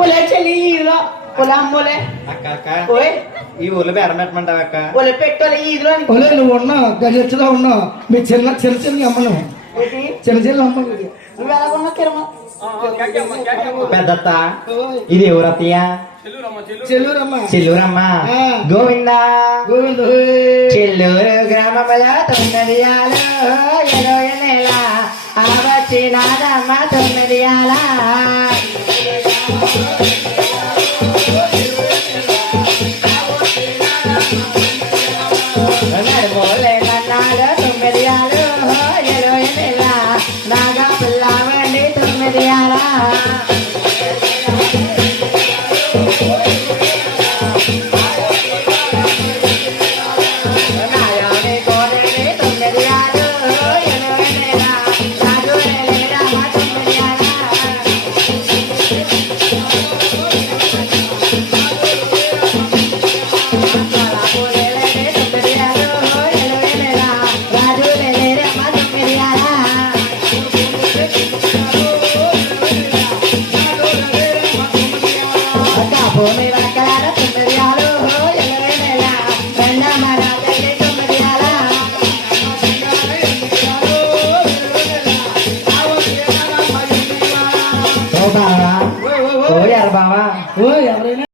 ఒలే చెల్లి ఈదులో ఒలే అమ్మోలే అక్క ఓయ్ ఈ ఊర్లో బేరం పెట్టమంటావు అక్క? ఒలే పెట్టోలే ఈదులో ఒలే నువ్వు ఉన్నావు గజెచ్చులో ఉన్నావు మీ చిన్న చిన్న చిన్న అమ్మను చిన్న చిన్న అమ్మ నువ్వు ఎలా కొన్నావు కిరమ పెద్దత్త ఇది ఎవరత్తయ్య? చెల్లూరమ్మ చెల్లూరమ్మ. గోవింద గోవింద చెల్లూరు గ్రామంలో 9 ఏళ్ళు 20 నెల వచ్చినాదమ్మ 9 ఏళ్ళ